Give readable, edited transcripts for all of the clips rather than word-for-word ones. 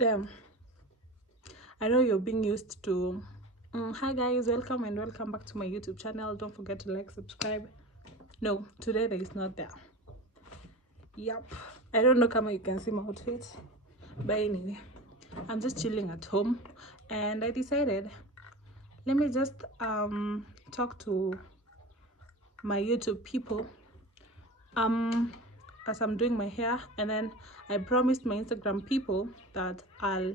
Damn, I know you're being used to hi guys, welcome and welcome back to my YouTube channel. Don't forget to like, subscribe. No, today there is not there. Yup, I don't know how you can see my outfit, but anyway, I'm just chilling at home and I decided let me just talk to my YouTube people as I'm doing my hair, and then I promised my Instagram people that I'll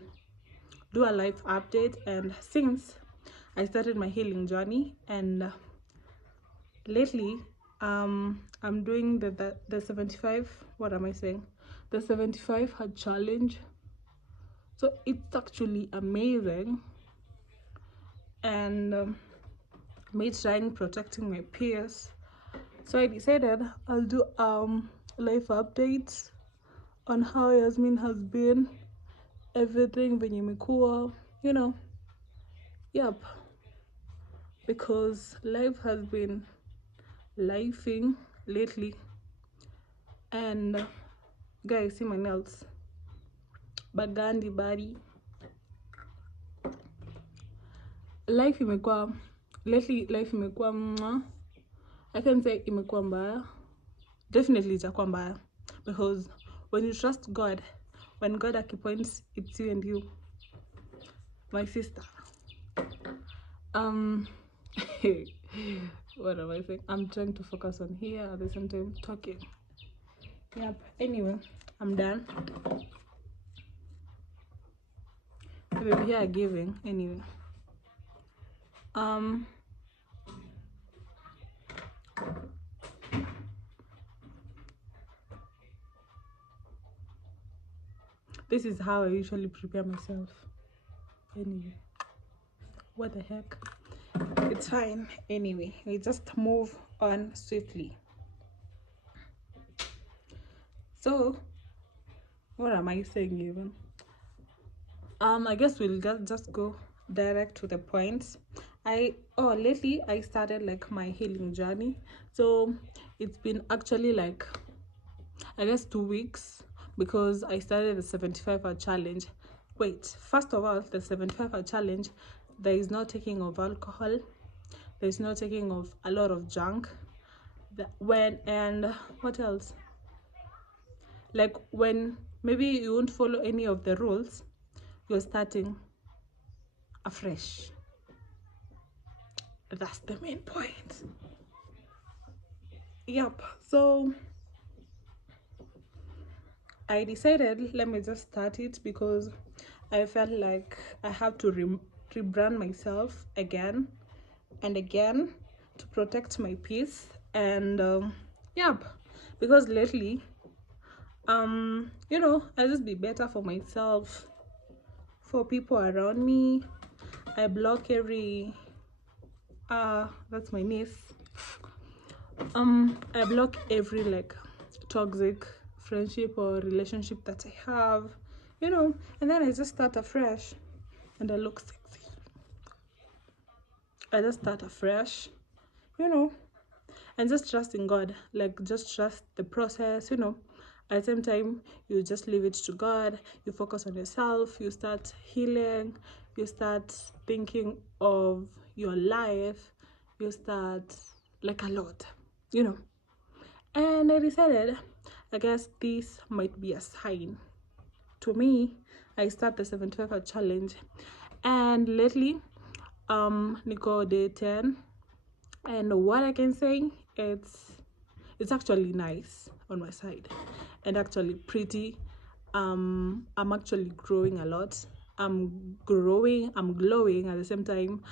do a live update. And since I started my healing journey, and lately I'm doing the 75, what am I saying, the 75 hard challenge. So it's actually amazing, and me trying protecting my peers. So I decided I'll do life updates on how Yasmin has been, everything venye imekuwa, you know. Yep, because life has been lifing lately. And guys, see my nails, bagandi body. Life imekuwa lately, life imekuwa I can say imekuwa mbaya. Definitely itakuwa mbaya, because when you trust God, when God akipoints, it's you and you, my sister. What am I saying? I'm trying to focus on here at the same time talking. Yep, anyway, I'm done. The baby here are giving anyway. This is how I usually prepare myself. Anyway, what the heck, it's fine. Anyway, we just move on swiftly. So what am I saying even? I guess we'll just go direct to the point. Lately I started like my healing journey. So it's been actually like, I guess, 2 weeks, because I started the 75-hour challenge. Wait, first of all, the 75-hour challenge, there is no taking of alcohol, there's no taking of a lot of junk. And what else? Like when maybe you won't follow any of the rules, you're starting afresh. That's the main point. Yep, so I decided let me just start it, because I felt like I have to rebrand myself again and again to protect my peace. And yep, because lately you know, I just be better for myself, for people around me. I block every that's my niece. I block every like toxic friendship or relationship that I have, you know, and then I just start afresh and I look sexy. I just start afresh, you know, and just trust in God, like just trust the process, you know. At the same time, you just leave it to God, you focus on yourself, you start healing, you start thinking of your life, you start like a lot, you know. And I decided, I guess this might be a sign to me. I start the 75-hour challenge, and lately Nico day 10, and what I can say, it's actually nice on my side, and actually pretty. I'm actually growing a lot. I'm growing, I'm glowing at the same time.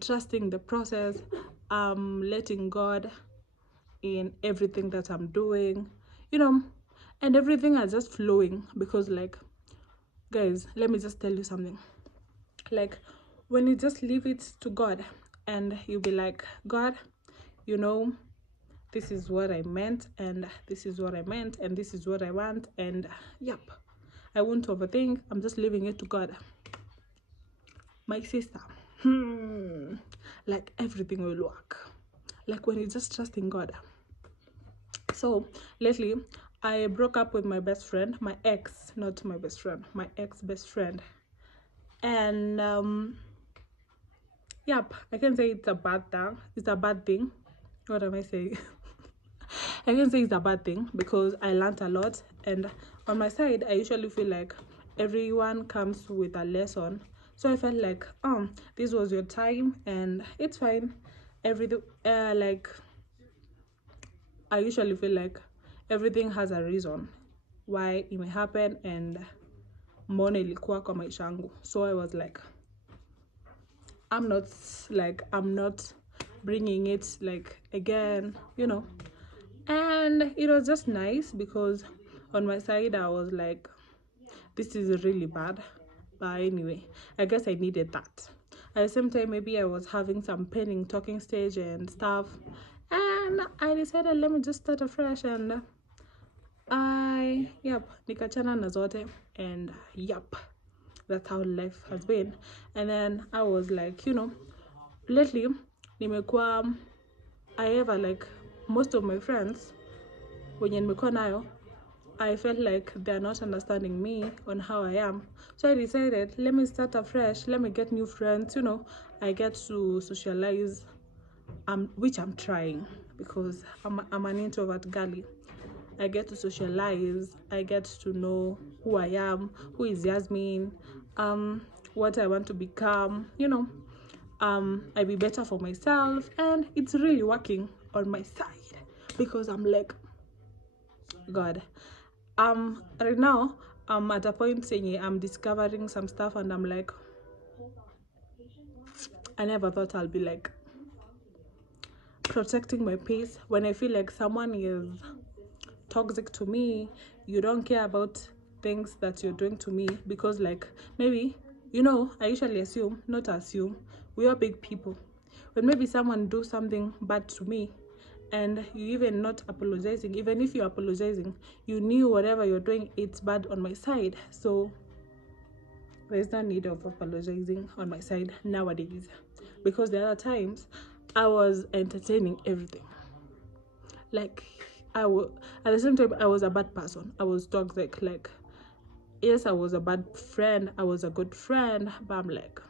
Trusting the process, letting God in everything that I'm doing, you know, and everything is just flowing. Because like, guys, let me just tell you something. Like when you just leave it to God and you'll be like, God, you know, this is what I meant, and this is what I meant, and this is what I want, and yep, I won't overthink, I'm just leaving it to God, my sister. Like everything will work, like when you just trust in God. So lately I broke up with my best friend, my ex, not my best friend, my ex best friend. And yep, I can say it's a bad thing. It's a bad thing. What am I saying? I can say it's a bad thing because I learned a lot, and on my side I usually feel like everyone comes with a lesson. So I felt like this was your time and it's fine. Everything like I usually feel like everything has a reason why it may happen, and mbona ilikuwa kwa maisha yangu. So I was like, I'm not bringing it like again, you know. And it was just nice because on my side I was like, this is really bad, but anyway, I guess I needed that. At the same time, maybe I was having some pain talking stage and stuff, and I decided let me just start afresh. And nikachana na zote, and that's how life has been. And then I was like, lately nimekuwa, I ever like most of my friends wenye nimekuwa nayo, I felt like they're not understanding me on how I am. So I decided, let me start afresh, let me get new friends, I get to socialize, which I'm trying because I'm an introvert girly. I get to socialize, I get to know who I am, who is Yasmin, what I want to become, I be better for myself, and it's really working on my side because I'm like, God, right now I'm at a point saying I'm discovering some stuff, and I'm like, I never thought I'll be like protecting my peace when I feel like someone is toxic to me. You don't care about things that you're doing to me because like maybe I usually assume we are big people. When maybe someone do something bad to me and you even not apologizing, even if you're apologizing, you knew whatever you're doing, it's bad on my side. So there's no need of apologizing on my side nowadays, because the other times I was entertaining everything. Like at the same time I was a bad person. I was toxic. Like, yes, I was a bad friend, I was a good friend, but I'm like,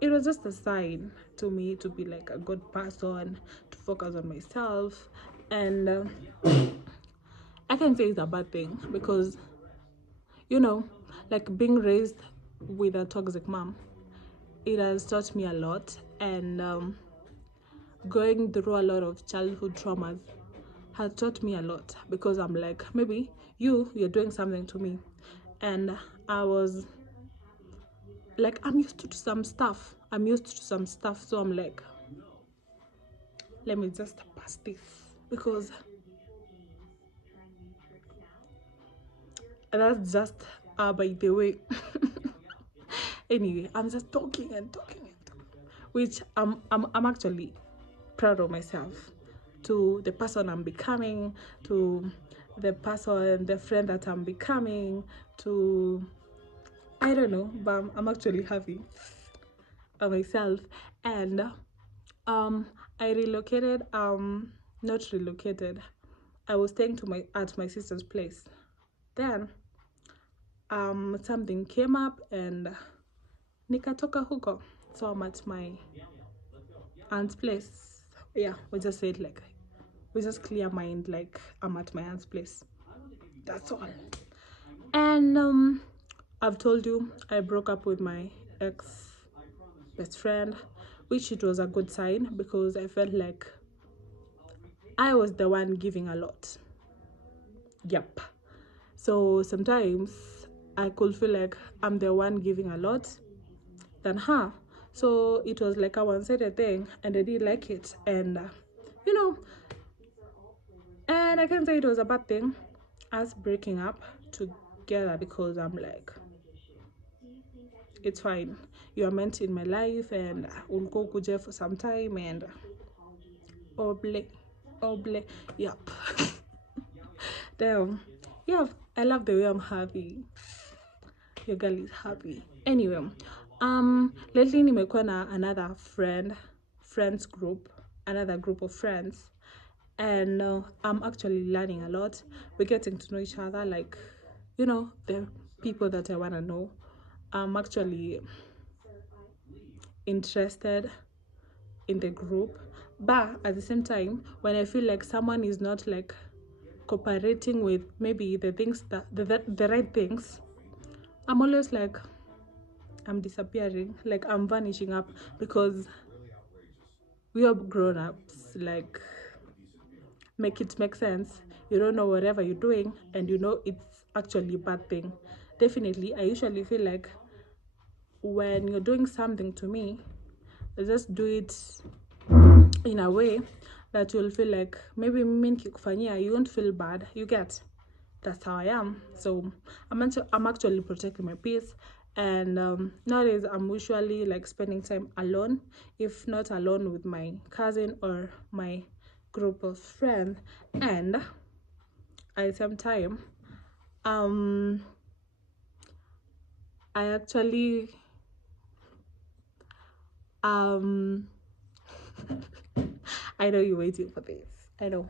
it was just a sign to me to be like a good person, to focus on myself. And I can say it's a bad thing because like being raised with a toxic mom, it has taught me a lot. And going through a lot of childhood traumas has taught me a lot, because I'm like, maybe you're doing something to me, and I was like, I'm used to some stuff, so I'm like, let me just pass this, because that's just by the way. Anyway, I'm just talking, which I'm actually proud of myself, to the person I'm becoming, to the friend that I'm becoming, to I don't know, but I'm actually happy of myself. And I relocated, not relocated, I was staying at my sister's place. Then something came up and nikatoka huko, so I'm at my aunt's place. Yeah, we just said like, we just clear mind, like I'm at my aunt's place, that's all. And I've told you I broke up with my ex best friend, which it was a good sign because I felt like I was the one giving a lot. Yep. So sometimes I could feel like I'm the one giving a lot than her. So it was like a one-sided thing, and I didn't like it. And and I can say it was a bad thing, us breaking up together, because I'm like, it's fine, you are meant in my life, and we'll go kuje for some time, and oble, yep. Damn, yeah, I love the way I'm happy. Your girl is happy. Anyway, lately nimekuwa na another friends group, another group of friends, and I'm actually learning a lot. We're getting to know each other, like, the people that I want to know. I'm actually interested in the group, but at the same time, when I feel like someone is not like cooperating with maybe the things the right things, I'm always like, I'm disappearing, like I'm vanishing up, because we are grown ups. Like, make it make sense. You don't know whatever you're doing, and it's actually a bad thing. Definitely, I usually feel like when you're doing something to me, just do it in a way that you'll feel like, maybe mimi nikikufanyia, you won't feel bad. You get? That's how I am. So I'm actually protecting my peace. And nowadays I'm usually like spending time alone, if not alone, with my cousin or my group of friends. And at the same time, um I actually um I know you're waiting for this. I know.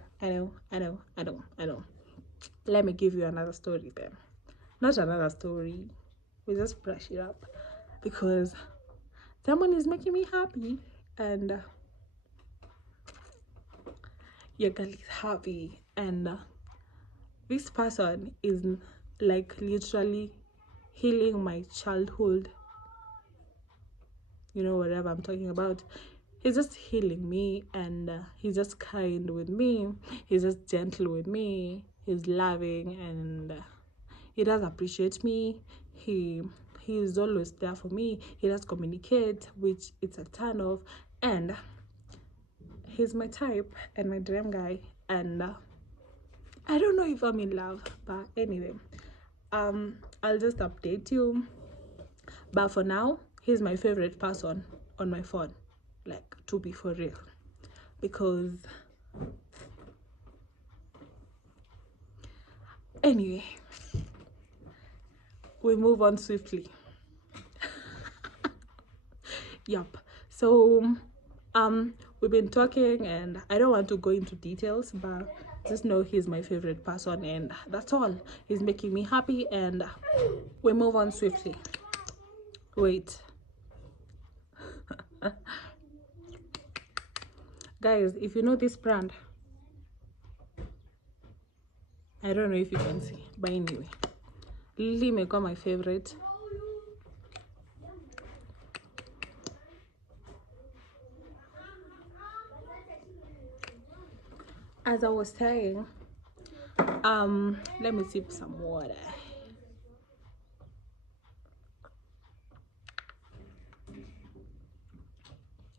Let me give you another story then. Not another story. We just brush it up, because someone is making me happy, and your girl is happy, and this person is like literally healing my childhood. Whatever I'm talking about. He's just healing me, and he's just kind with me. He's just gentle with me. He's loving, and he does appreciate me. He is always there for me. He does communicate, which it's a turn off. And he's my type and my dream guy. And I don't know if I'm in love, but anyway, I'll just update you. But for now, he's my favorite person on my phone, like, to be for real, because anyway, we move on swiftly. Yup. So we've been talking, and I don't want to go into details, but just know he's my favorite person, and that's all. He's making me happy, and we move on swiftly. Wait. Guys, if you know this brand, I don't know if you can see, but anyway, Lily imekuwa my favorite. As I was saying, let me sip some water.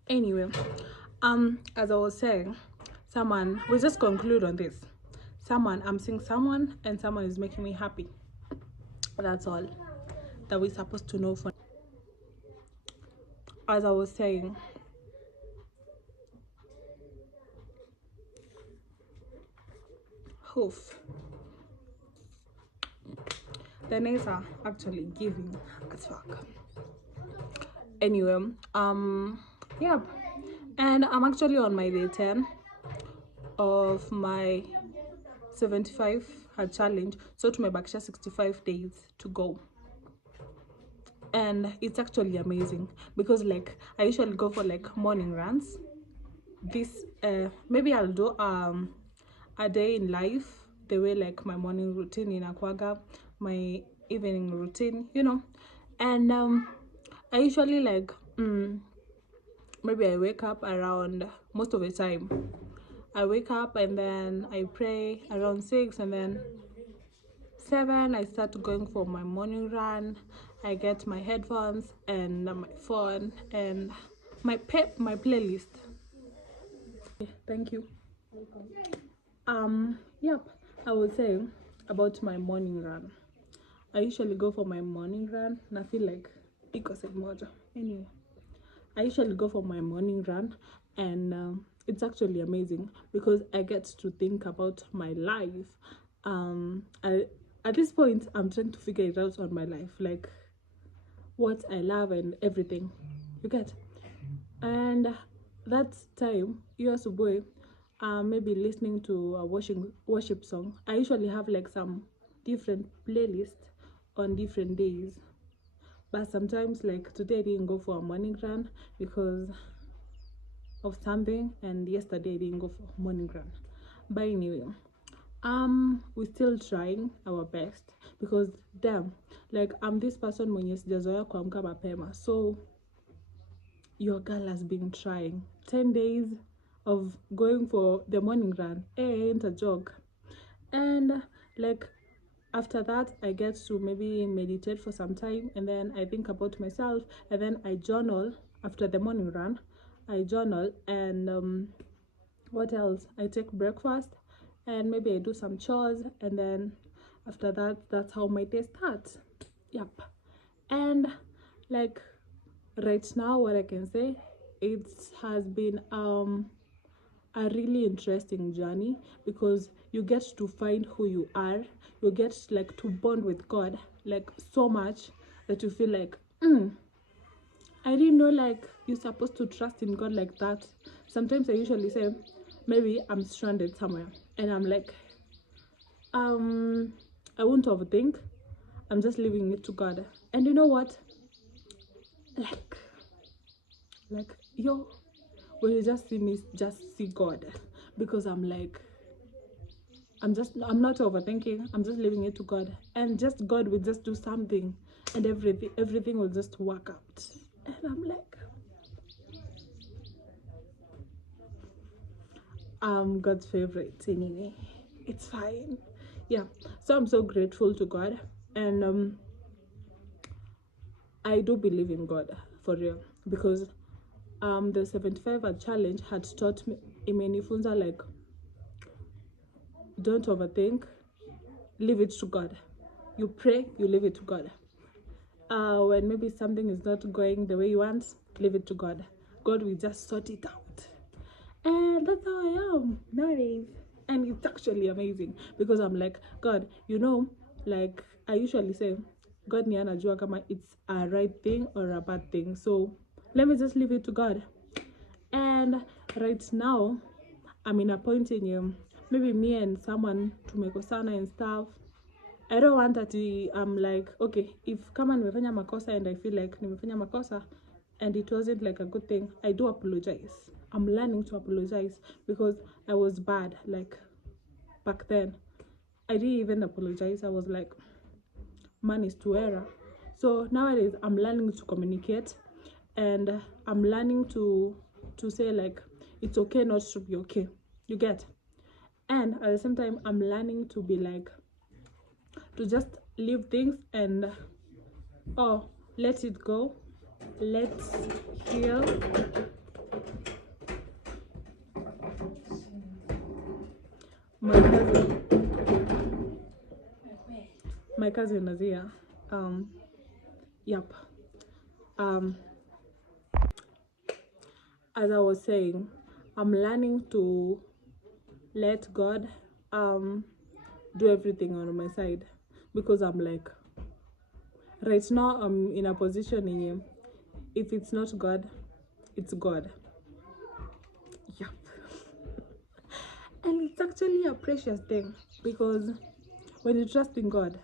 Anyway, as I was saying, we just conclude on this. I'm seeing someone, and someone is making me happy. That's all that we're supposed to know. For as I was saying, hoof, the nails are actually giving as fuck. Anyway, yeah, and I'm actually on my day 10 of my 75 hard challenge, so to my bakisha 65 days to go. And it's actually amazing, because like I usually go for like morning runs. This maybe I'll do a day in life, the way like my morning routine in Akwaga, my evening routine, and I usually like maybe I wake up around, most of the time I wake up and then I pray around 6, and then 7 I start going for my morning run. I get my headphones and my phone and my playlist. Thank you. Yep, I was saying about my morning run. I usually go for my morning run, and I feel like moja. Anyway, I usually go for my morning run, and it's actually amazing, because I get to think about my life. At this point, I'm trying to figure it out on my life, like what I love and everything. You get? And that time, boy, maybe listening to a worship song. I usually have like some different playlists on different days, but sometimes like today I didn't go for a morning run because of something, and yesterday I didn't go for morning run. But anyway, we're still trying our best because damn, like I'm this person mwenye sijazoea kuamka mapema, so your girl has been trying 10 days of going for the morning run. Ain't a joke. And like after that I get to maybe meditate for some time, and then I think about myself, and then I journal. After the morning run I journal, and what else, I take breakfast, and maybe I do some chores, and then after that, that's how my day starts. Yep. And like right now, what I can say, it has been a really interesting journey, because you get to find who you are. You get like to bond with God like so much that you feel like I didn't know like you're supposed to trust in God like that. Sometimes I usually say maybe I'm stranded somewhere and I'm like I won't overthink. I'm just leaving it to God. And you know what? Like yo, when you just see me, just see God, because I'm like I'm not overthinking. I'm just leaving it to God, and just God will just do something, and everything will just work out. And I'm like, I'm God's favorite anyway. It's fine. Yeah. So I'm so grateful to God, and I do believe in God for real, because the 75 challenge had taught me imenifunza like don't overthink, leave it to God. You pray, you leave it to God. When maybe something is not going the way you want, leave it to God. God will just sort it out. And that's how I am nowadays. And it's actually amazing, because I'm like, God, you know, like I usually say, God ni anajua kama it's a right thing or a bad thing. So let me just leave it to God. And right now, I'm in a point in maybe me and someone tumekosana and stuff. I don't want that. I'm like, okay, if kama nimefanya makosa and I feel like nimefanya makosa and it wasn't like a good thing, I do apologize. I'm learning to apologize, because I was bad like back then. I didn't even apologize. I was like, man is to error. So nowadays I'm learning to communicate, and I'm learning to say like it's okay not to be okay. You get? And at the same time I'm learning to be like to just leave things and let it go. Let's heal. My cousin is here. Yep. As I was saying, I'm learning to let God do everything on my side, because I'm like right now I'm in a position in if it's not God, it's God. Yep. And it's actually a precious thing, because when you trust in God,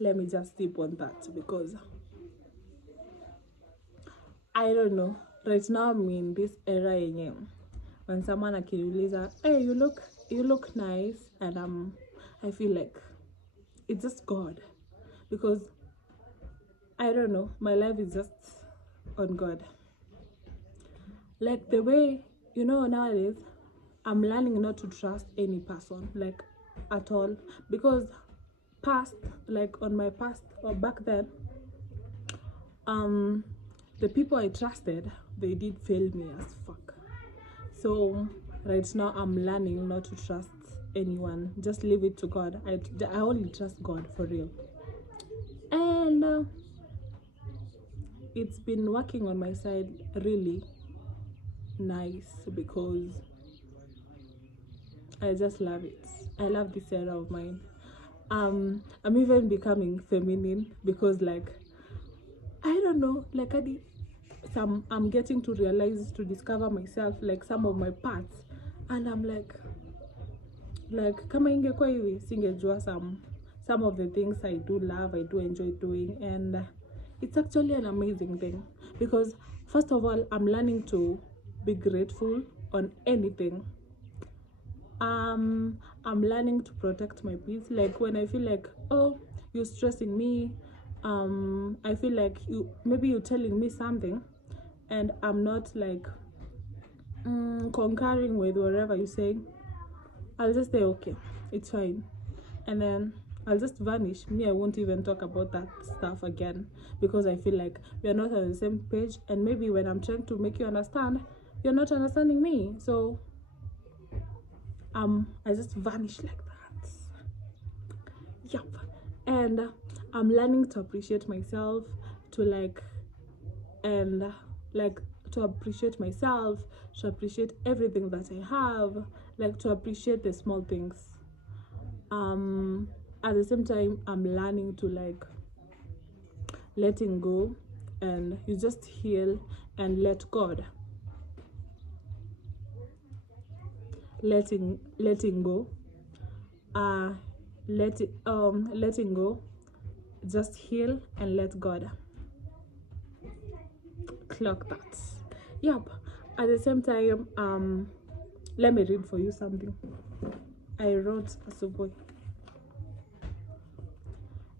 let me just sip on that, because I don't know, right now I'm in this era yenye when someone akiniuliza, hey, you look nice, and I feel like it's just God, because I don't know, my life is just on God. Like the way, nowadays I'm learning not to trust any person like at all, because like on my past or back then, the people I trusted, they did fail me as fuck. So right now I'm learning not to trust anyone. Just leave it to God. I only trust God for real. And it's been working on my side really nice, because I just love it. I love this era of mine. I'm even becoming feminine, because like I don't know, like I'm getting to realize, to discover myself, like some of my parts, and I'm like kama ingekuwa hivi singejua some of the things I do love, I do enjoy doing. And it's actually an amazing thing, because first of all, I'm learning to be grateful on anything. I'm learning to protect my peace. Like when I feel like, oh, you're stressing me, I feel like you're telling me something, and I'm not like concurring with whatever you're saying, I'll just say okay, it's fine, and then I'll just vanish. I won't even talk about that stuff again, because I feel like we're not on the same page, and maybe when I'm trying to make you understand, you're not understanding me. So I just vanish like that. Yep. And I'm learning to appreciate myself, to to appreciate myself, to appreciate everything that I have, like to appreciate the small things. At the same time, I'm learning to letting go, and you just heal and let God. Letting go, letting go, just heal and let God. Clock that. Yep. At the same time, let me read for you something I wrote asubuhi,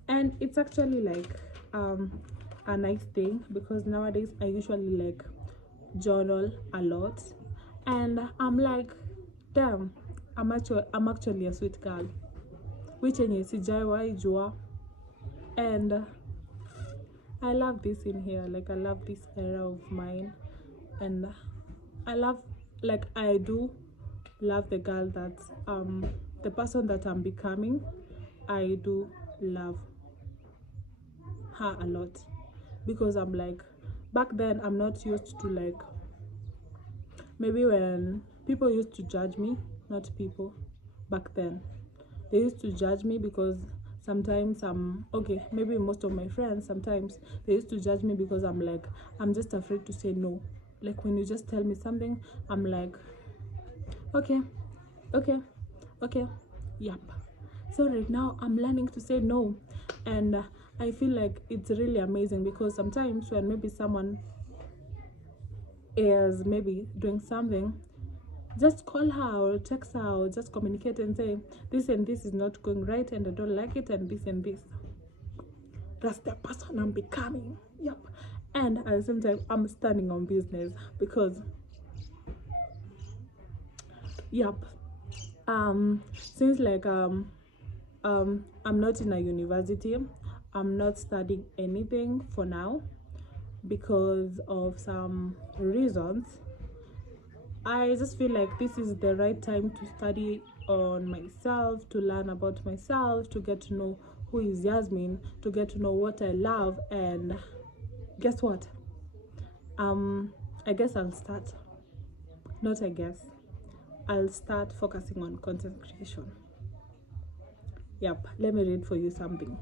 and it's actually like a nice thing, because nowadays I usually journal a lot, and I'm like, damn, I'm actually a sweet girl, which yenye sijaiwahi jua. And I love this in here, I love this era of mine, and I do love the girl that the person that I'm becoming. I do love her a lot, because I'm back then I'm not used to maybe when people used to judge me, not people, back then they used to judge me, because sometimes maybe most of my friends, sometimes they used to judge me because I'm just afraid to say no. Like when you just tell me something, I'm like, okay, yep. So right now I'm learning to say no, and I feel like it's really amazing, because sometimes when maybe someone is maybe doing something, just call her or text her or just communicate and say, this and this is not going right, and I don't like it, and this and this. That's the person I'm becoming. Yep. And at the same time, I'm standing on business, because yep, since I'm not in a university, I'm not studying anything for now because of some reasons. I just feel like this is the right time to study on myself, to learn about myself, to get to know who is Yasmin, to get to know what I love. And guess what? I guess I'll start. Not I guess. I'll start focusing on content creation. Yep, let me read for you something.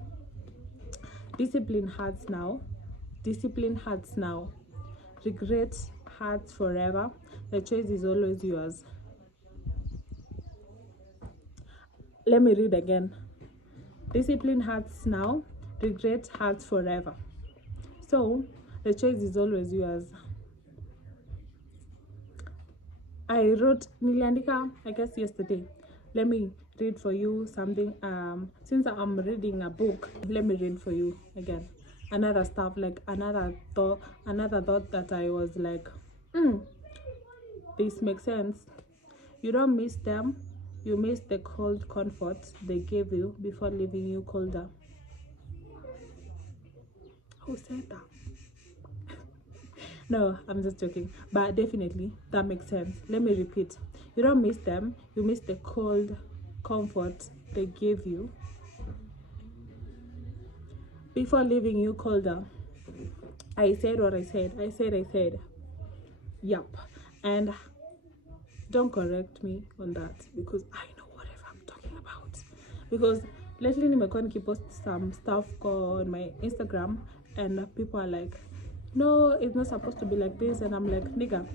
Discipline hurts now. Discipline hurts now. Regret hurts forever. The choice is always yours. Let me read again. Discipline hurts now. Regret hurts forever. So, the choice is always yours. I wrote niliandika, I guess yesterday. Let me read for you something. Since I'm reading a book, let me read for you again. Another stuff, another thought that I was like, this makes sense. You don't miss them, you miss the cold comfort they gave you before leaving you colder. Who said that? No, I'm just joking, but definitely that makes sense. Let me repeat. You don't miss them, you miss the cold comfort they gave you before leaving you colder. I said what I said. I said. Yup. And don't correct me on that, because I know whatever I'm talking about. Because lately nimekuwa nikipost some stuff on my Instagram, and people are like, no, it's not supposed to be like this. And I'm like, nigga,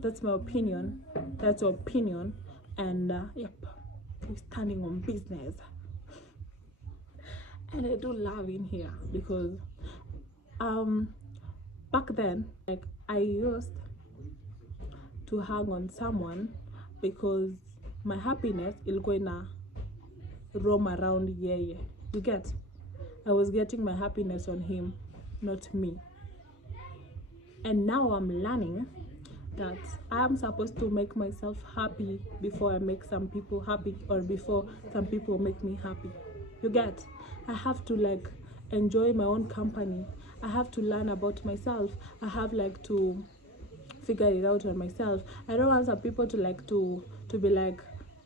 that's my opinion, that's your opinion. And yep, we're standing on business. And I do love in here because back then, like, I used to hang on someone because my happiness is going to roam around. Yeah, you get, I was getting my happiness on him, not me. And now I'm learning that I am supposed to make myself happy before I make some people happy, or before some people make me happy. You get, I have to like enjoy my own company. I have to learn about myself. I have like to figure it out on myself. I don't want some people to like to be like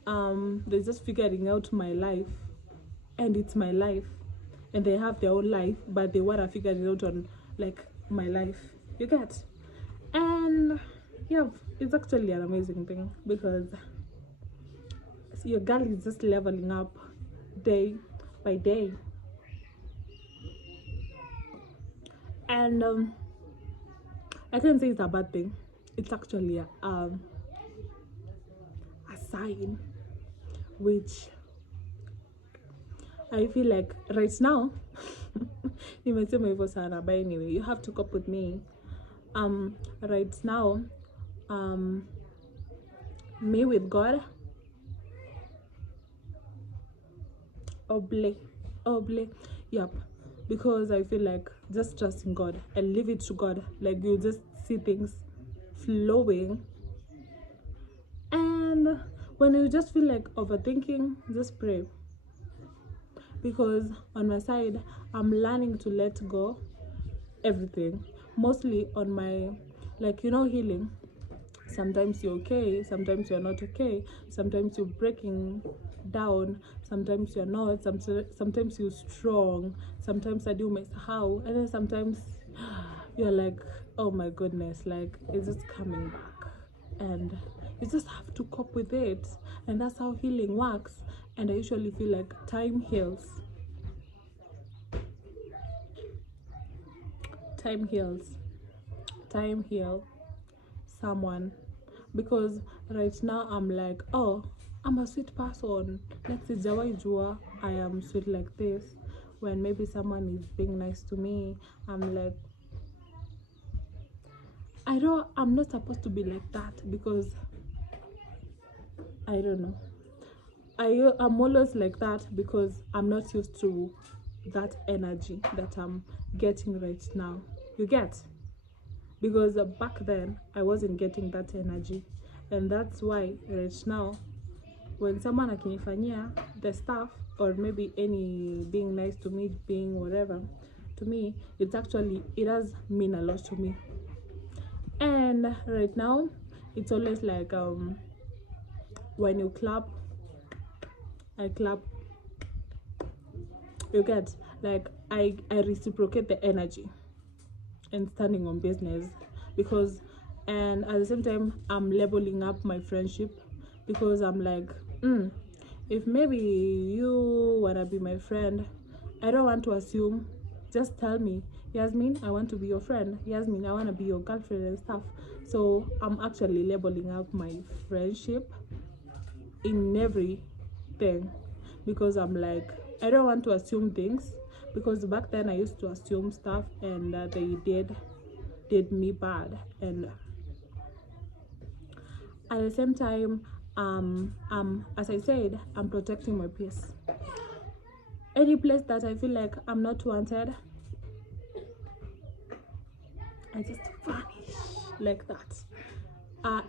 they're just figuring out my life, and it's my life, and they have their own life, but they want to figure it out on like my life. You get? And yeah, it's actually an amazing thing because your girl is just leveling up day by day. And I can't say it's a bad thing. It's actually a sign, which I feel like right now, nimesema hivyo sana, but anyway, you have to cope with me. Right now, me with God, oble, yep, because I feel like just trusting God and leave it to God. Like, you just see things flowing, and when you just feel like overthinking, just pray. Because on my side, I'm learning to let go everything, mostly on my, like, healing. Sometimes you're okay, sometimes you're not okay, sometimes you're breaking down, sometimes you're not, sometimes you're strong, sometimes I do miss how, and then sometimes you're like, oh my goodness, like, it's just coming back, and you just have to cope with it. And that's how healing works. And I usually feel like time heals time heal someone. Because right now I'm like, oh, I'm a sweet person, like, sijawai jua I am sweet like this. When maybe someone is being nice to me, I'm like, I'm not supposed to be like that, because I don't know, I'm always like that because I'm not used to that energy that I'm getting right now. You get? Because back then I wasn't getting that energy, and that's why right now when someone akinifanyia the stuff, or maybe any being nice to me, being whatever to me, it does mean a lot to me. And right now it's always like when you clap, I clap. You get? Like, I reciprocate the energy and standing on business. Because, and at the same time, I'm leveling up my friendship, because I'm like, if maybe you wanna be my friend, I don't want to assume. Just tell me, Yasmin, I want to be your friend. Yasmin, I want to be your girlfriend and stuff. So I'm actually leveling up my friendship in everything, because I'm like, I don't want to assume things, because back then I used to assume stuff, and they did me bad. And at the same time, as I said, I'm protecting my peace. Any place that I feel like I'm not wanted, I just vanish like that.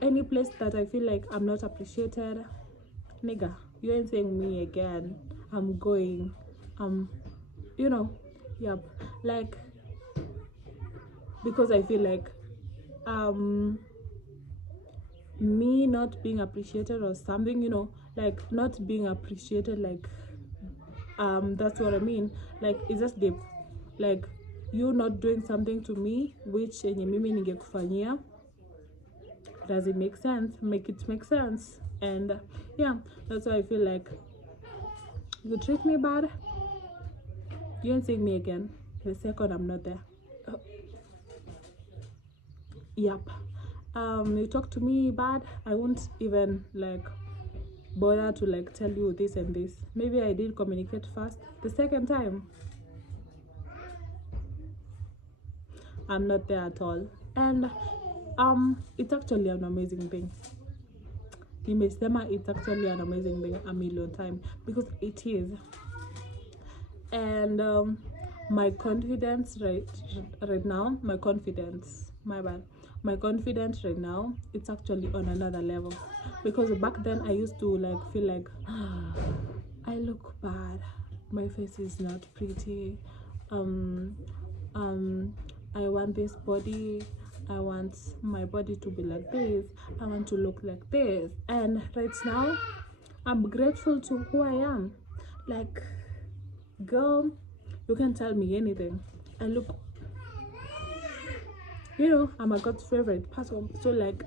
Any place that I feel like I'm not appreciated, nigga, you ain't saying me again. I'm going. Yep. Like, because I feel like me not being appreciated or something, like, not being appreciated, like, that's what I mean. Like, it's just deep. Like, you not doing something to me which enye mimi ningekufanyia. Does it make sense? Make it make sense. And yeah, that's why I feel like, you treat me bad, you ain't seeing me again the second I'm not there. Yep. You talk to me bad, I won't even like bother to like tell you this and this. Maybe I did communicate fast. The second time, I'm not there at all. And it's actually an amazing thing. It's actually an amazing thing a million times, because it is. And my confidence right now, my confidence right now, it's actually on another level, because back then I used to like feel like I look bad, my face is not pretty, um I want this body, I want my body to be like this, I want to look like this. And right now I'm grateful to who I am. Like, girl, you can tell me anything, I look, I'm a God's favorite person, so like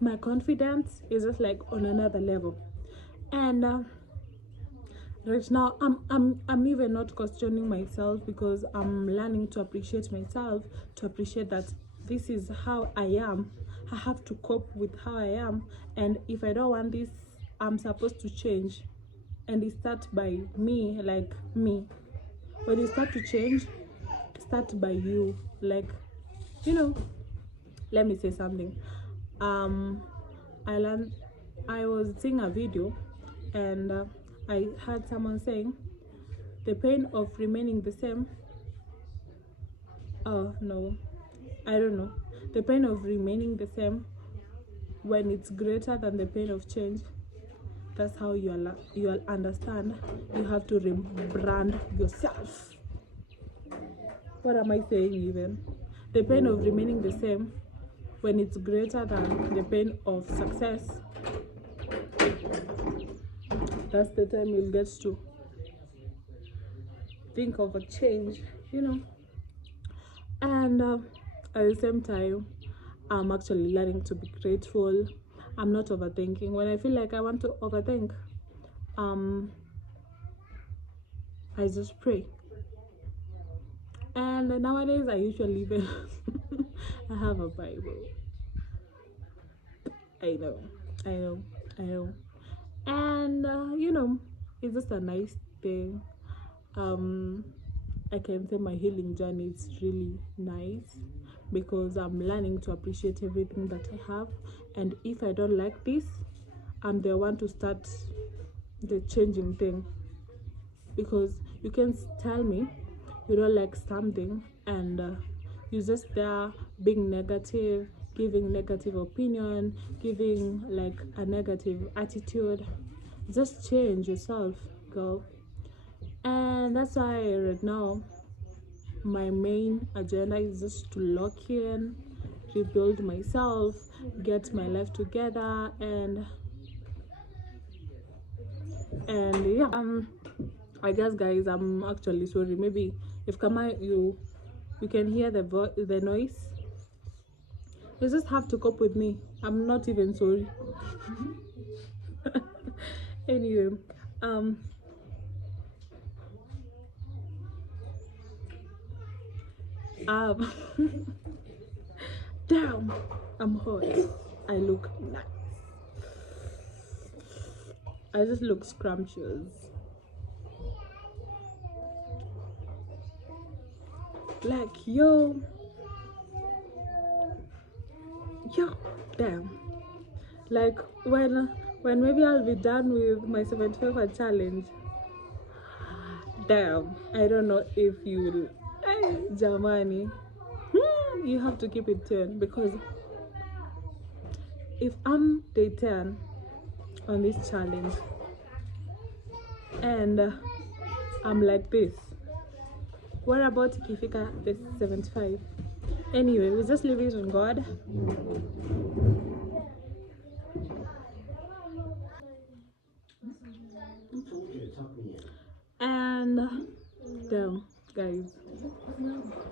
my confidence is just like on another level. And right now I'm even not questioning myself, because I'm learning to appreciate myself, to appreciate that this is how I am. I have to cope with how I am, and if I don't want this, I'm supposed to change. And it starts by me, like me. When you start to change, start by you. Like, let me say something. um I was seeing a video, and I heard someone saying the pain of remaining the same, oh no, I don't know, the pain of remaining the same, when it's greater than the pain of change, that's how you'll understand you have to rebrand yourself. What am I saying even? The pain of remaining the same, when it's greater than the pain of success, that's the time you'll get to think of a change, and at the same time, I'm actually learning to be grateful. I'm not overthinking. When I feel like I want to overthink, um I just pray. And nowadays I usually even I have a Bible. I know, I know, I know. And it's just a nice thing. um I can say my healing journey is really nice, because I'm learning to appreciate everything that I have. And if I don't like this, I'm the one to start the changing thing. Because you can tell me you don't like something, and you're just there being negative, giving negative opinion, giving like a negative attitude. Just change yourself, girl. And that's why right now my main agenda is just to lock in, rebuild myself, get my life together. And yeah, I guess, guys, I'm actually sorry. Maybe if Kama, you can hear the noise, you just have to cope with me. I'm not even sorry. Anyway, um um damn, I'm hot, I look nice, I just look scrumptious. Like, yo, damn. Like, when maybe I'll be done with my 75 challenge, damn, I don't know if you will. Hey, Jamani, you have to keep it 10, because if I'm day 10 on this challenge, and I'm like this, what about Kifika the 75? Anyway, we just leave it on God. And damn, guys,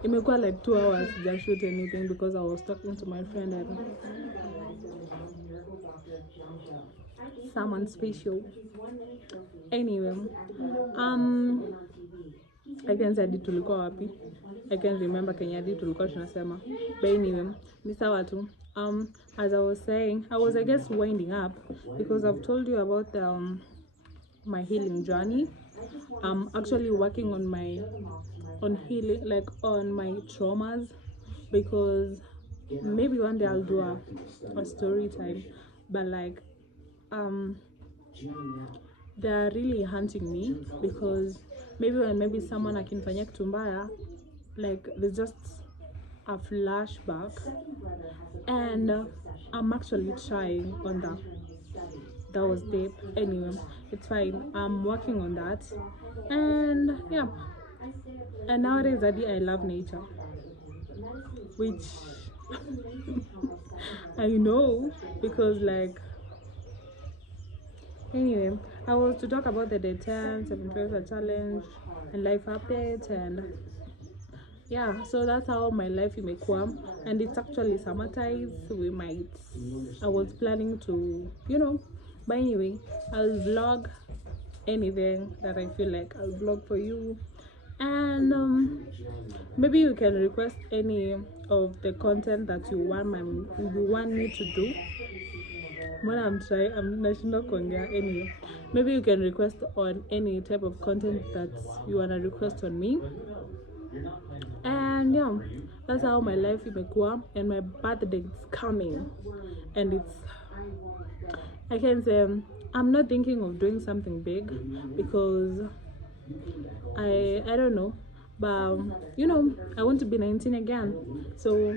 it may go like 2 hours just shoot anything, because I was talking to my friend and someone special. Anyway, I can say tulikuwa wapi. I can't remember Kenyadi tulikuwa tunasema. But anyway, ni sawa tu. As I was saying, I was, I guess, winding up because I've told you about my healing journey. I'm actually working on healing, like on my traumas, because maybe one day I'll do a story time, but like they're really hunting me, because maybe someone akinifanyia kitu mbaya, like there's just a flashback, and I'm actually trying on that. That was deep. Anyway, it's fine. I'm working on that, and yeah. And nowadays, I love nature, which I know, because like, anyway, I was to talk about the day 10 7 challenge and life updates, and yeah, so that's how my life imekuwa, and it's actually summertime. I was planning to, but anyway, I'll vlog anything that I feel like I'll vlog for you, and maybe you can request any of the content that you want me to do. When I'm national kuongea. Anyway, maybe you can request on any type of content that you wanna request on me, and yeah, that's how my life imekuwa, and my birthday is coming, and I can say I'm not thinking of doing something big, because I don't know, but I want to be 19 again, so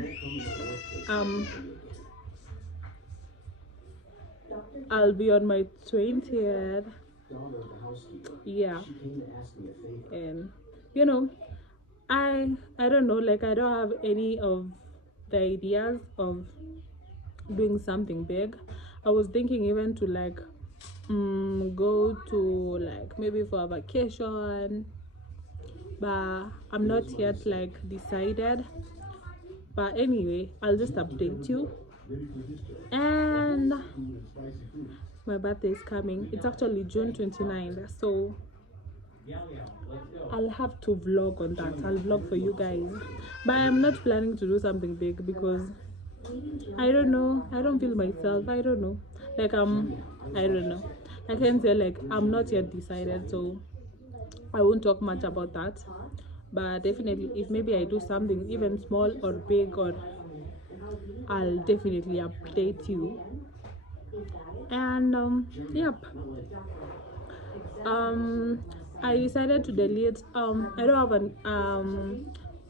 I'll be on my 20th. Yeah, and I don't know, like I don't have any of the ideas of doing something big. I was thinking even to like go to like maybe for a vacation, but I'm not yet like decided. But anyway, I'll just update you. And my birthday is coming. It's actually June 29th, so I'll have to vlog on that. I'll vlog for you guys, but I'm not planning to do something big, because I don't know, I don't feel myself, I don't know, like I don't know, I can say like I'm not yet decided, so I won't talk much about that. But definitely, if maybe I do something even small or big, or I'll definitely update you. And yep, I decided to delete, I don't have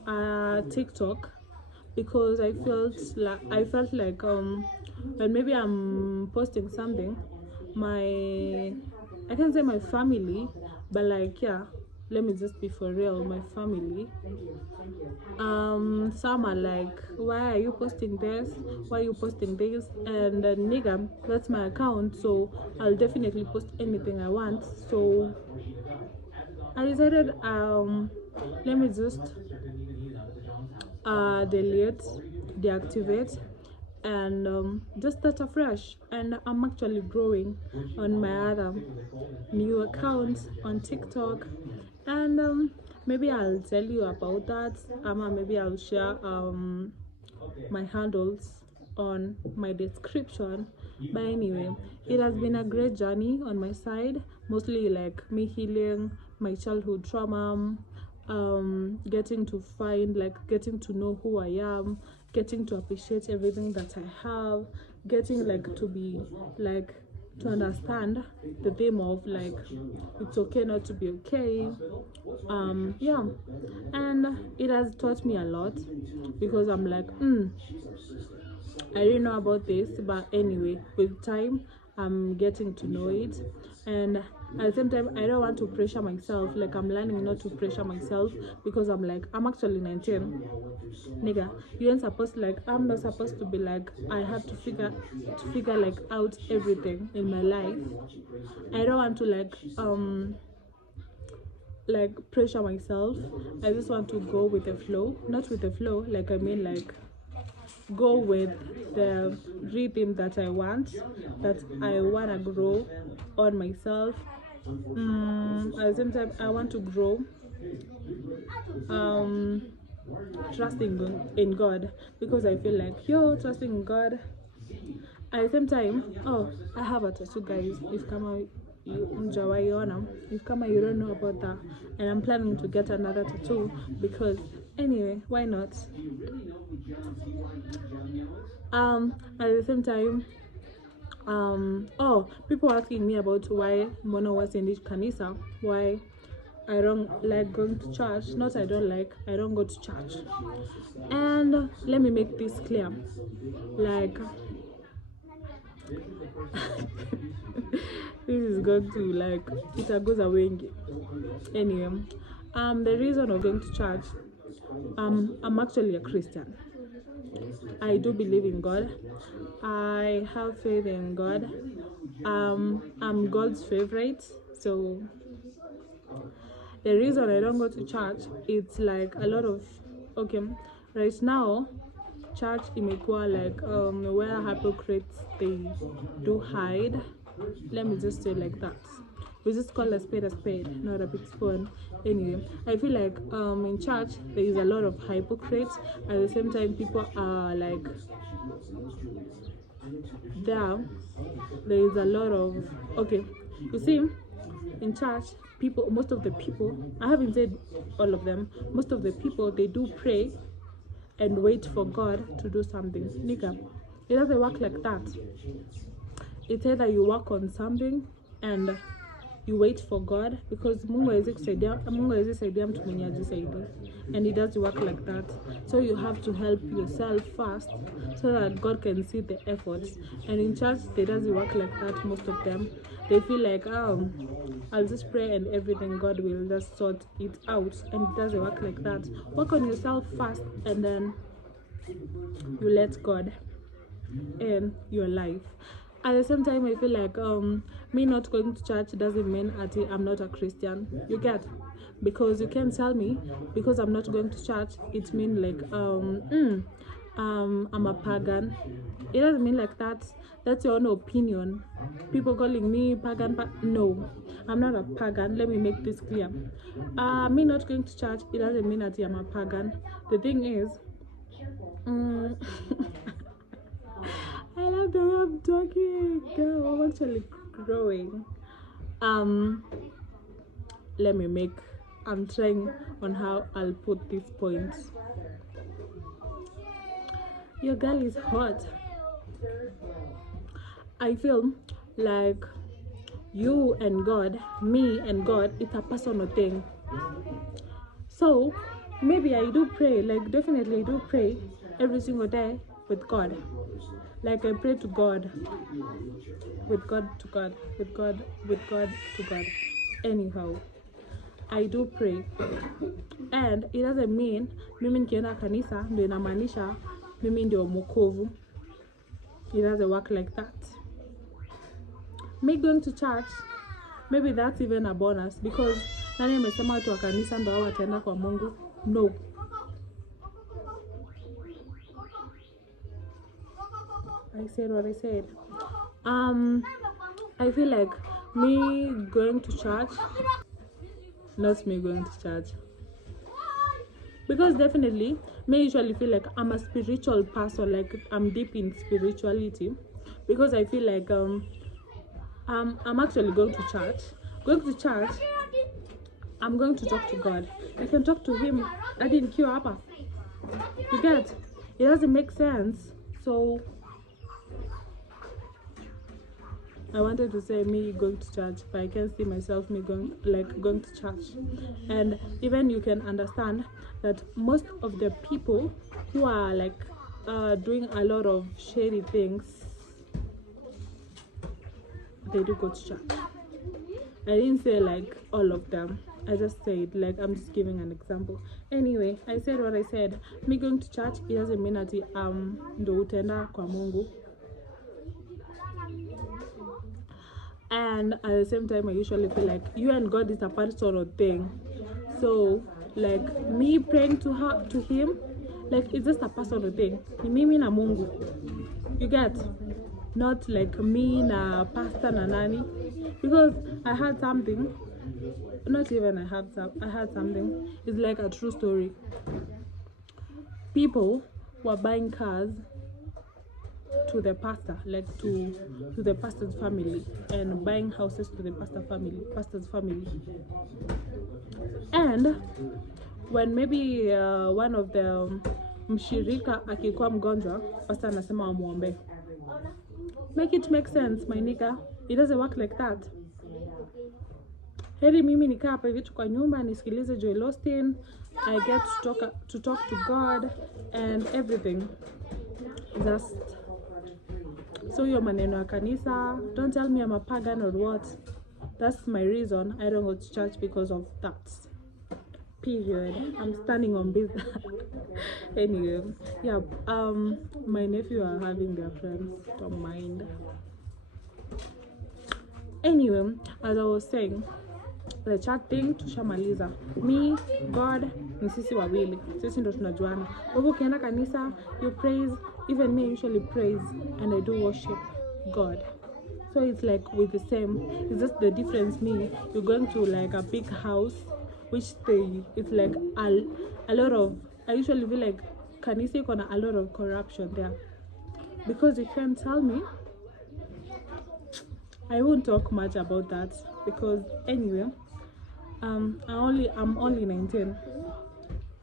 a TikTok, because I felt like when maybe I'm posting something, I can say my family, but like, yeah, let me just be for real, my family, some are like, why are you posting this, why are you posting this, and nigga, that's my account, so I'll definitely post anything I want. So I decided let me just delete, deactivate, and just start afresh. And I'm actually growing on my other new accounts on TikTok, and maybe I'll tell you about that. Maybe I'll share my handles on my description. But anyway, it has been a great journey on my side, mostly like me healing my childhood trauma, getting to know who I am, getting to appreciate everything that I have, getting like to be like to understand the theme of like it's okay not to be okay. Yeah, and it has taught me a lot, because I'm like I didn't know about this, but anyway, with time I'm getting to know it. And at the same time, I don't want to pressure myself, like I'm learning not to pressure myself, because I'm like, I'm actually 19, nigga. You ain't supposed, like, I'm not supposed to be like I have to figure like out everything in my life. I don't want to like pressure myself. I just want to go with the flow, not with the flow, like I mean like go with the rhythm that I want, that I want to grow on myself. At the same time, I want to grow trusting in God, because I feel like trusting in God. At the same time, I have a tattoo, guys. If kama you don't know about that, and I'm planning to get another tattoo, because anyway, why not? At the same time, people asking me about why Mono was in this kanisa, why I don't like going to church. Not I don't like, I don't go to church. And let me make this clear, like this is going to like it goes away. Anyway, the reason of going to church, I'm actually a Christian. I do believe in God. I have faith in God. I'm God's favorite. So the reason I don't go to church, it's like a lot of right now church imekuwa like where hypocrites they do hide. Let me just say like that. We just call a spade, not a big spoon. Anyway, I feel like in church there is a lot of hypocrites. At the same time, people are like there is a lot of you see, in church most of the people, I haven't said all of them, most of the people, they do pray and wait for God to do something. Nigga, it doesn't work like that. It's either you work on something and you wait for God, because Mungu hawezi saidia mtu mwenye hajisaidii, and it doesn't work like that. So you have to help yourself first so that God can see the efforts. And in church it doesn't work like that. Most of them, they feel like I'll just pray and everything, God will just sort it out, and it doesn't work like that. Work on yourself first, and then you let God in your life. At the same time, I feel like me not going to church doesn't mean I'm not a Christian. You get? Because you can't tell me because I'm not going to church it means like I'm a pagan. It doesn't mean like that. That's your own opinion. People calling me pagan, no, I'm not a pagan. Let me make this clear. Me not going to church, it doesn't mean that I'm a pagan. The thing is, I love the way I'm talking. Girl, I'm actually growing. I'm trying on how I'll put this point. Your girl is hot. I feel like you and God, me and God, it's a personal thing. So maybe I do pray, like definitely I do pray every single day with God. Like I pray to God, with God to God, with God to God. Anyhow, I do pray, and it doesn't mean mimi nikienda kanisa ndio inamaanisha mimi ndio mwokovu. It doesn't work like that. Me going to church, maybe that's even a bonus, because nani amesema watu wa kanisa ndio wataenda kwa Mungu? No. I said what I said. I feel like me going to church, not me going to church, because definitely me usually feel like I'm a spiritual person, like I'm deep in spirituality, because I feel like I'm actually going to church. I'm going to talk to God. I can talk to him. I didn't cure Abba. You get? It doesn't make sense. So I wanted to say me going to church, but I can't see myself me going to church. And even you can understand that most of the people who are like doing a lot of shady things, they do go to church. I didn't say like all of them. I just said, like, I'm just giving an example. Anyway, I said what I said. Me going to church, it doesn't mean that ndo utenda kwa Mungu. And at the same time, I usually feel like you and God is a personal thing. So like me praying to him, like it's just a personal thing. Mimi na Mungu. You get? Not like me na pastor na nani. Because I had something. Not even I had something. It's like a true story. people were buying cars to the pastor, like to the pastor's family, and buying houses to the pastor's family. And when maybe one of the mshirika akikuwa mgonjwa, pastor anasema wamuombe. Make it make sense, my nigga. It doesn't work like that. Heri mimi nikaa hapa hivi tu kwa nyumba nisikilize Joel Osteen. I get to talk to God and everything. Just so your maneno ya kanisa. Don't tell me I'm a pagan or what. That's my reason I don't go to church, because of that. Period. I'm standing on business. Anyway, yeah. My nephew are having their friends. Don't mind. Anyway, as I was saying, the chat thing tushamaliza. Me, God, ni sisi wawili. Sisi ndo tunajuana. Kwa hivyo ukienda kanisa, you praise. Even me, usually praise, and I do worship God. So it's like with the same. It's just the difference. Me, you're going to like a big house, which it's like a lot of. I usually feel like kanisa iko na a lot of corruption there, because you can tell me. I won't talk much about that, because anyway, I'm only 19,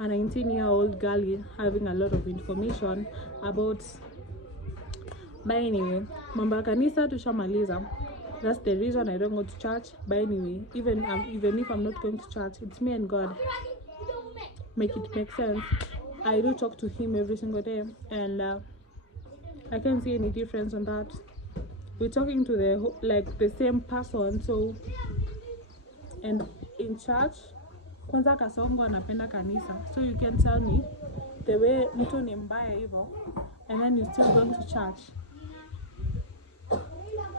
a 19-year-old girl having a lot of information about. But anyway, mambo ya kanisa tushamaliza. That's the reason I don't go to church. But anyway, even if I'm not going to church, it's me and God. Make it make sense. I do talk to him every single day, and I can't see any difference on that. We're talking to the same person. So, and in church, kwanza Kasongo anapenda kanisa. So you can tell me the way mtu ni mbaya hivyo, and then you're still going to church.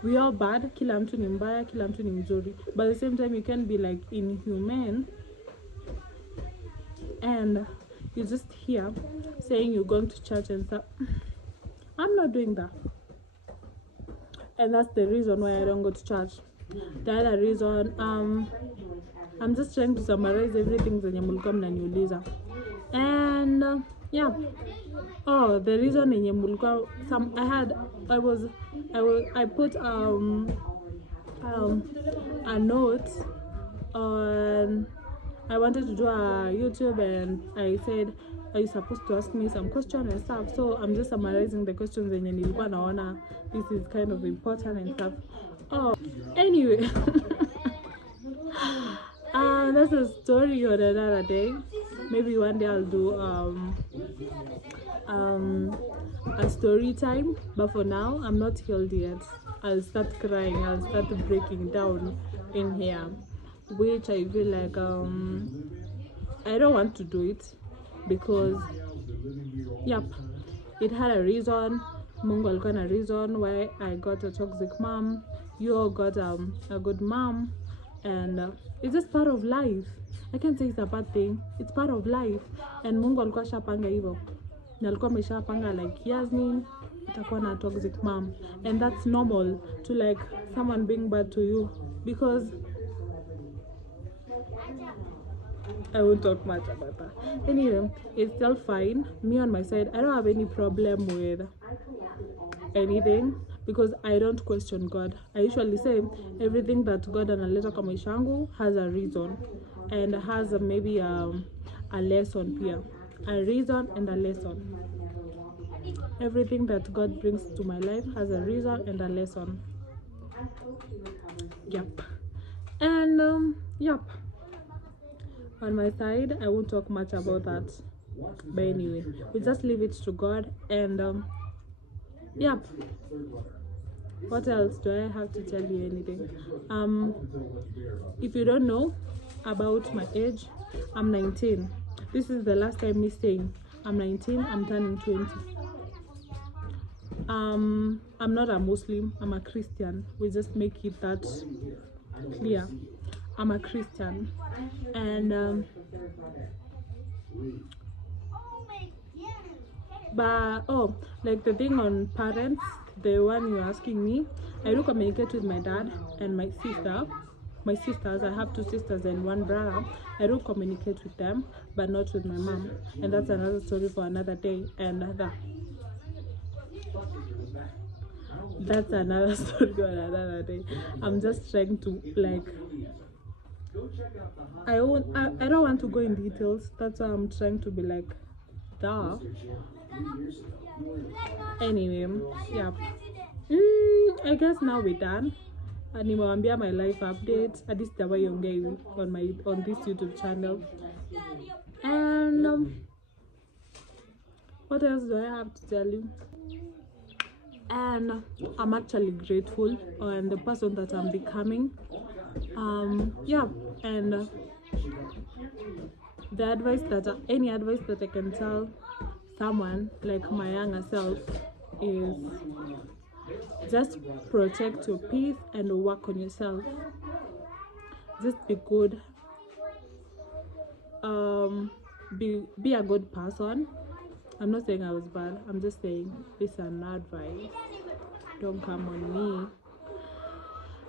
We all bad, kila mtu ni mbaya, kila mtu ni mzuri. But at the same time, you can be like inhumane, and you're just here saying you're going to church and stuff. I'm not doing that. And that's the reason why I don't go to church. The other reason, I'm just trying to summarize everything zenye mulikuwa mnaniuliza. And yeah. Oh, the reason yenye mulikuwa I put a note on. I wanted to do a YouTube, and I said, are you supposed to ask me some questions and stuff? So I'm just summarizing the questions zenye nilikuwa naona this is kind of important and stuff. Oh, anyway. That's a story on another day. Maybe one day I'll do a story time, but for now I'm not healed yet. I'll start crying, I'll start breaking down in here, which I feel like I don't want to do it, because yep, it had a reason. Mungu alikuwa na reason why I got a toxic mom. You all got a good mom, and it's just part of life. I can't say it's a bad thing. It's part of life, and Mungu alikuwa shapanga hivyo. Na alikuwa ameshapanga like Yasmin utakuwa na toxic mom, and that's normal to like someone being bad to you, because I won't talk much about that. Anyway, it's still fine. Me on my side, I don't have any problem with anything, because I don't question God. I usually say everything that God analeta kwa maisha yangu has a reason, and has maybe a lesson here. A reason and a lesson. Everything that God brings to my life has a reason and a lesson. Yep. And yep. On my side, I won't talk much about that. But anyway, we just leave it to God, and yep. What else do I have to tell you? Anything? If you don't know about my age, I'm 19. This is the last time me saying I'm 19. I'm turning 20. I'm not a Muslim. I'm a Christian. We just make it that clear. I'm a Christian, and but like the thing on parents, the one you're asking me, I do communicate with my dad and my sister. my sisters, I have two sisters and one brother. I do communicate with them, but not with my mom, and that's another story for another day. And that's another story for another day. I'm just trying to like, I don't want to go in details. That's why I'm trying to be like, duh. Anyway, yeah. I guess now we're done. Nimewambia my life update hadi sitawahi ongea hivi on this YouTube channel. And what else do I have to tell you? And I'm actually grateful on the person that I'm becoming. Yeah, and the advice any advice that I can tell someone like my younger self is just protect your peace and work on yourself. Just be good. Be a good person. I'm not saying I was bad. I'm just saying this is an advice. Don't come on me.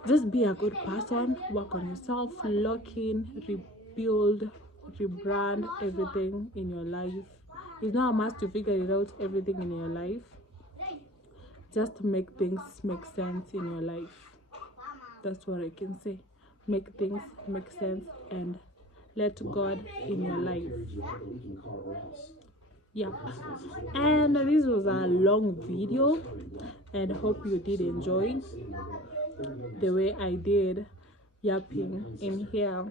Just be a good person. Work on yourself. Lock in, rebuild, rebrand everything in your life. It's not a must to figure it out everything in your life. Just make things make sense in your life. That's what I can say. Make things make sense and let God in your life. Yeah, and this was a long video, and hope you did enjoy the way I did yapping in here,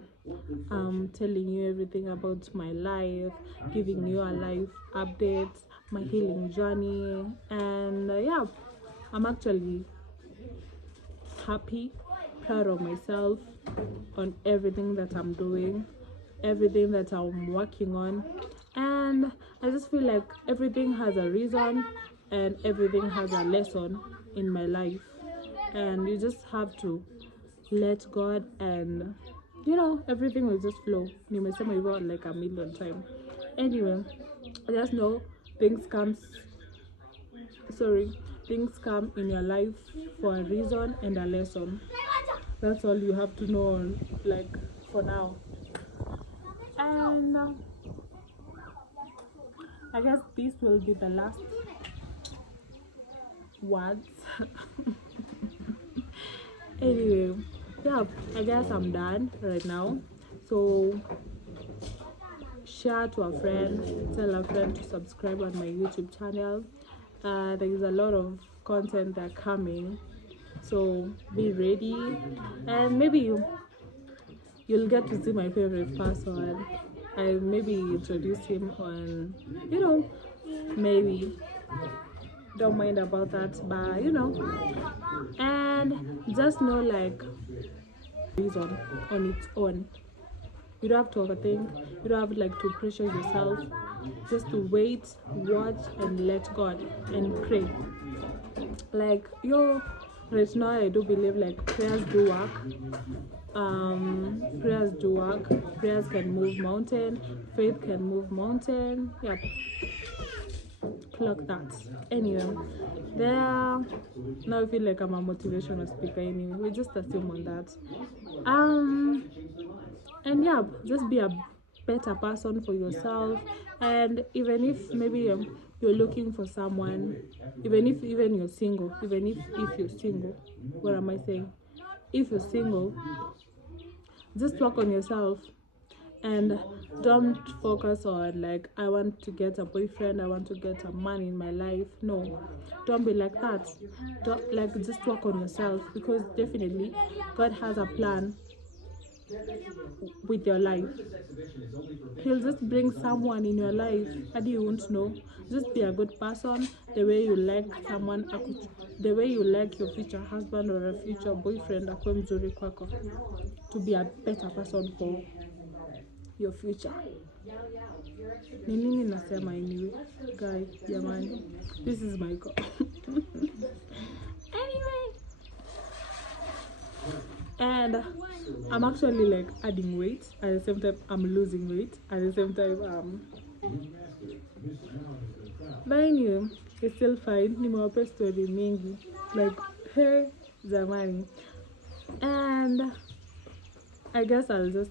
telling you everything about my life, giving you a life update, my healing journey. And yeah, I'm actually happy, proud of myself on everything that I'm doing, everything that I'm working on. And I just feel like everything has a reason and everything has a lesson in my life, and you just have to let God, and everything will just flow. Nimesema hivyo like a million times. Anyway, just know things come in your life for a reason and a lesson. That's all you have to know, like, for now. And I guess this will be the last words. Anyway, yeah, I guess I'm done right now. So share to a friend, tell a friend to subscribe on my YouTube channel. There is a lot of content that coming, so be ready, and maybe you'll get to see my favorite person. I maybe introduce him on, maybe don't mind about that, but and just know, like, reason on its own. You don't have to overthink. You don't have like to pressure yourself. Just to wait, watch, and let God and pray. Like, right now I do believe like prayers do work. Prayers do work. Prayers can move mountain. Faith can move mountain. Yep. Clock that. Anyway, now I feel like I'm a motivational speaker. Anyway, we just assume on that. And yeah, just be a better person for yourself. And even if maybe you're looking for someone, even you're single, even if you're single, what am I saying? If you're single, just work on yourself and don't focus on like, I want to get a boyfriend, I want to get a man in my life. No, don't be like that. Don't, like, just work on yourself, because definitely God has a plan with your life. He'll just bring someone in your life and you won't know. Just be a good person, the way you like someone, the way you like your future husband or a future boyfriend akwe mzuri kwako, to be a better person for your future. Ni nini nasema anyway, guys, jamani, this is my goal. Anyway, and I'm actually like adding weight at the same time I'm losing weight at the same time. But anyway, it's still fine. Nimewape story mingi like, hey zamani. And I guess I'll just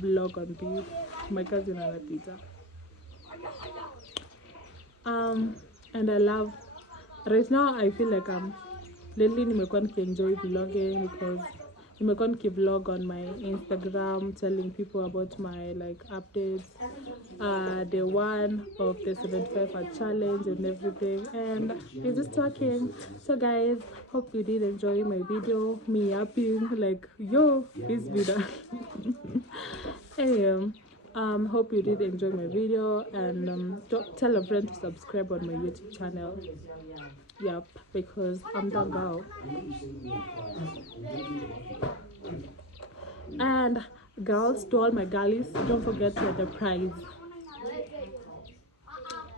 vlog on this. My cousin anapita. And I love, right now I feel like lately nimekuwa nikienjoy vlogging because nimekuwa nikivlog on my Instagram, telling people about my like updates, day 1 of the 75 hour challenge and everything, and it's just talking. So guys, hope you did enjoy my video, me yapping like yo this video. Anyway, hope you did enjoy my video, and don't tell a friend to subscribe on my YouTube channel. Yep, because I'm that girl. And girls, to all my girlies, don't forget you're the prize.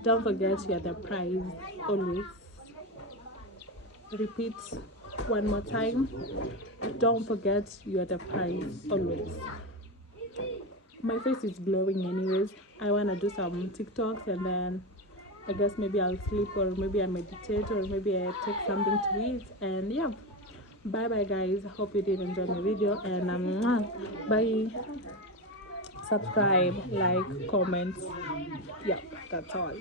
Don't forget you're the prize always. Repeat one more time. Don't forget you're the prize always. My face is glowing anyways. I wanna do some TikToks, and then I guess maybe I'll sleep, or maybe I meditate, or maybe I take something to eat. And yeah, bye bye guys, hope you did enjoy my video, and bye. Subscribe, like, comment. Yeah, that's all.